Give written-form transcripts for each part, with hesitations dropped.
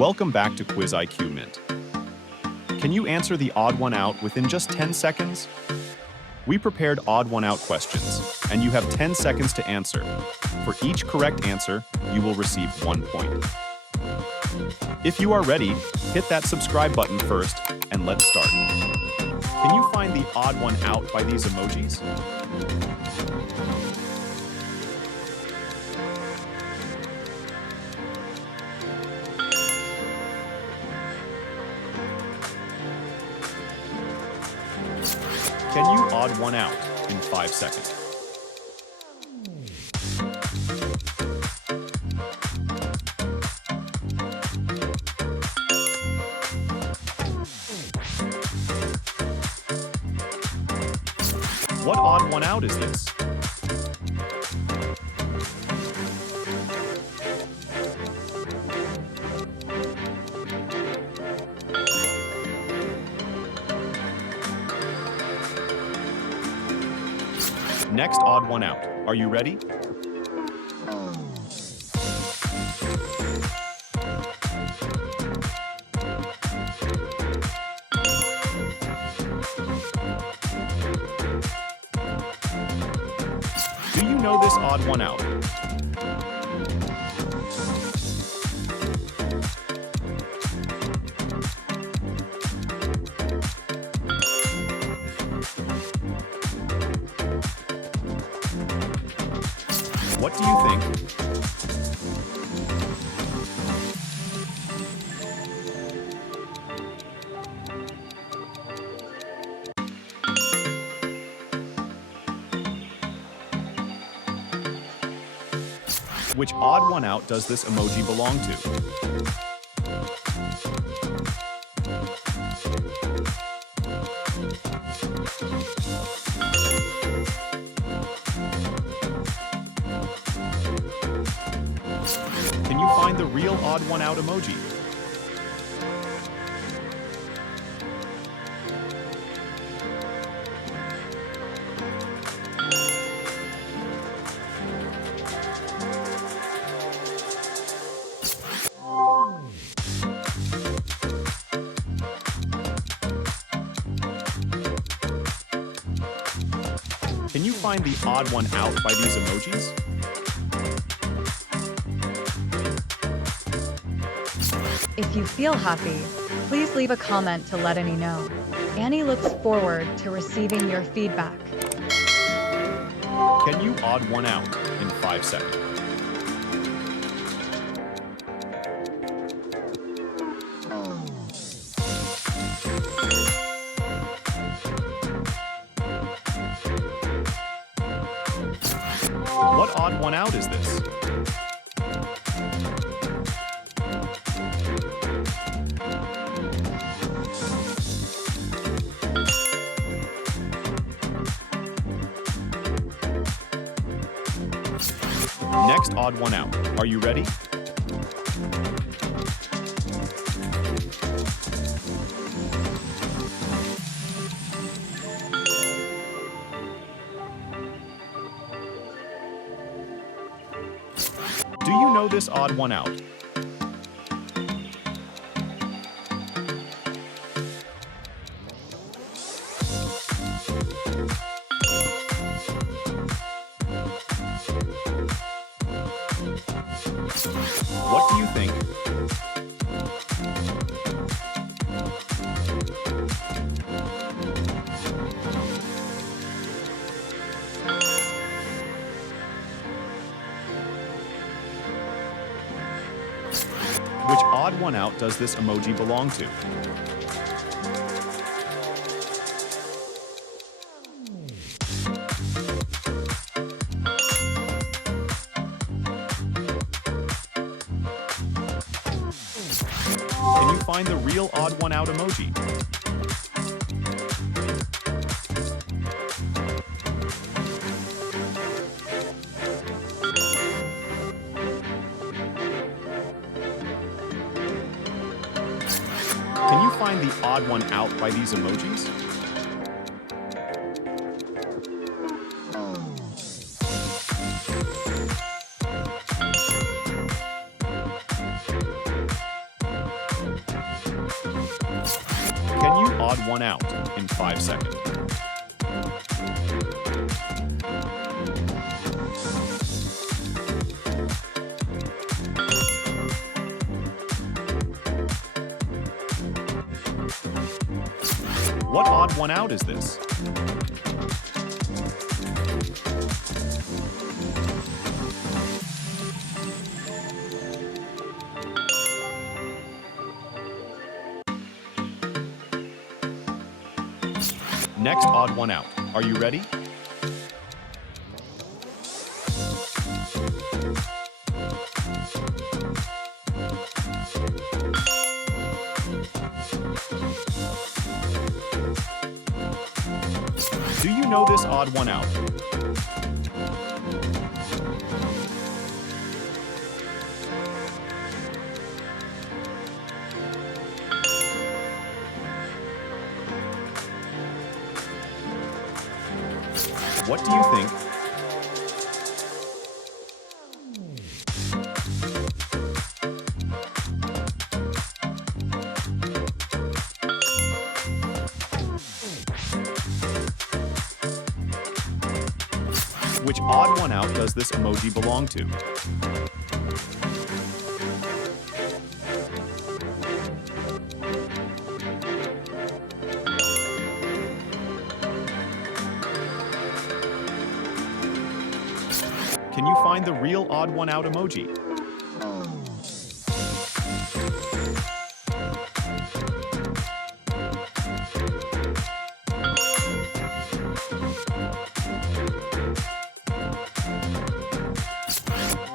Welcome back to QuizIQ Mint. Can you answer the odd one out within just 10 seconds? We prepared odd one out questions, and you have 10 seconds to answer. For each correct answer, you will receive 1 point. If you are ready, hit that subscribe button first, and let's start. Can you find the odd one out by these emojis? Can you odd one out in 5 seconds? What odd one out is this? Next odd one out. Are you ready? Do you know this odd one out? What do you think? Which odd one out does this emoji belong to? Can you find the real odd one out emoji? Can you find the odd one out by these emojis? If you feel happy, please leave a comment to let Annie know. Annie looks forward to receiving your feedback. Can you odd one out in 5 seconds? What odd one out is this? Next odd one out. Are you ready? Do you know this odd one out? What do you think? Which odd one out does this emoji belong to? Can you find the real odd one out emoji? Can you find the odd one out by these emojis? odd one out in 5 seconds. What odd one out is this? Next odd one out. Are you ready? Do you know this odd one out? What do you think? Which odd one out does this emoji belong to? Can you find the real odd one out emoji?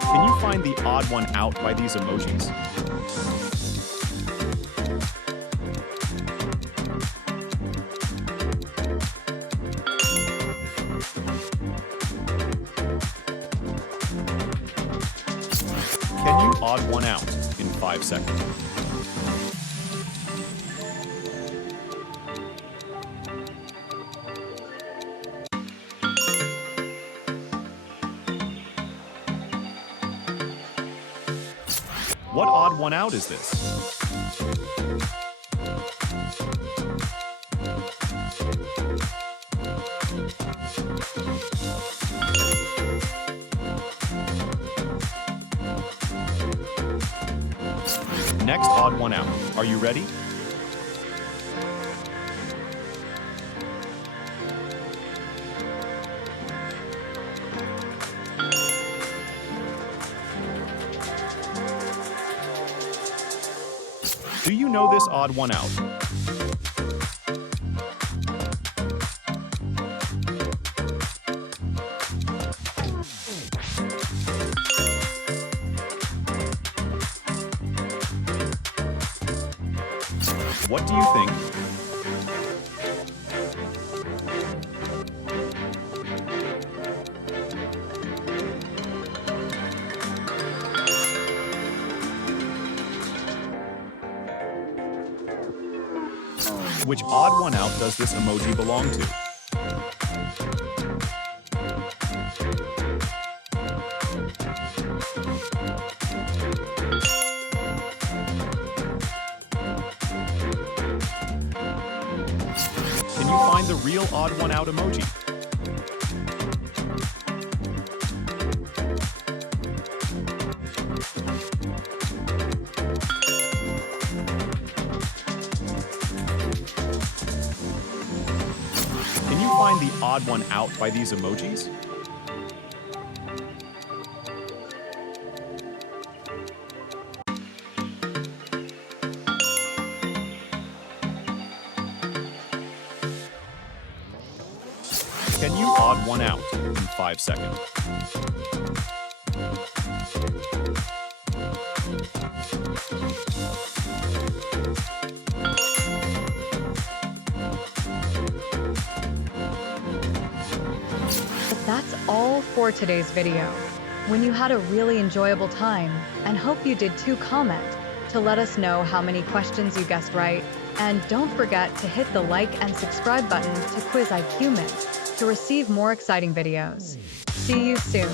Can you find the odd one out by these emojis? Can you odd one out in 5 seconds? What odd one out is this? Next odd one out. Are you ready? Do you know this odd one out? What do you think? Which odd one out does this emoji belong to? Can you find the real odd one out emoji? Can you find the odd one out by these emojis? Can you odd one out in 5 seconds? That's all for today's video. When you had a really enjoyable time, and hope you did too, comment to let us know how many questions you guessed right. And don't forget to hit the like and subscribe button to QuizIQ Mint to receive more exciting videos. See you soon.